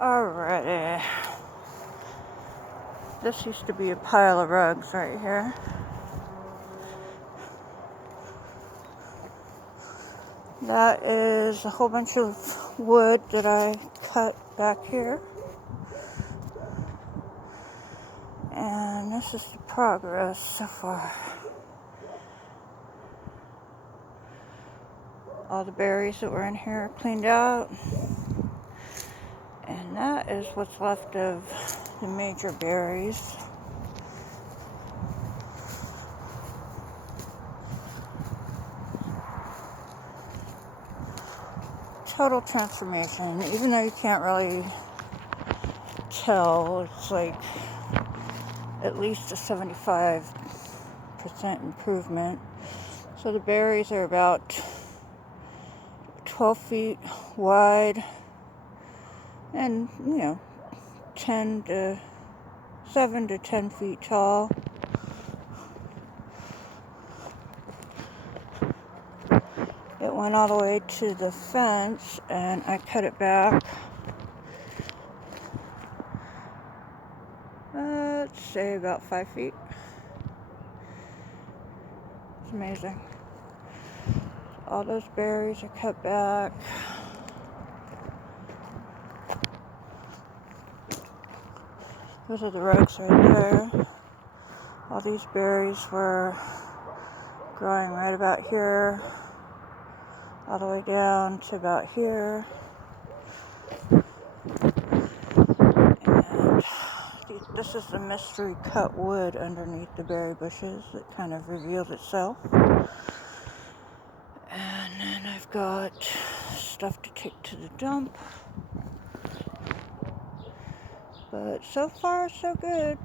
Alrighty. This used to be a pile of rugs right here. That is a whole bunch of wood that I cut back here. And this is the progress so far. All the berries that were in here are cleaned out. And that is what's left of the major berries. Total transformation. Even though you can't really tell, it's like at least a 75% improvement. So the berries are about 12 feet wide and, 7 to 10 feet tall. It went all the way to the fence and I cut it back. Let's say about 5 feet. It's amazing. All those berries are cut back. Those are the rugs right there. All these berries were growing right about here, all the way down to about here. And this is the mystery cut wood underneath the berry bushes that kind of revealed itself. And then I've got stuff to take to the dump. But so far, so good.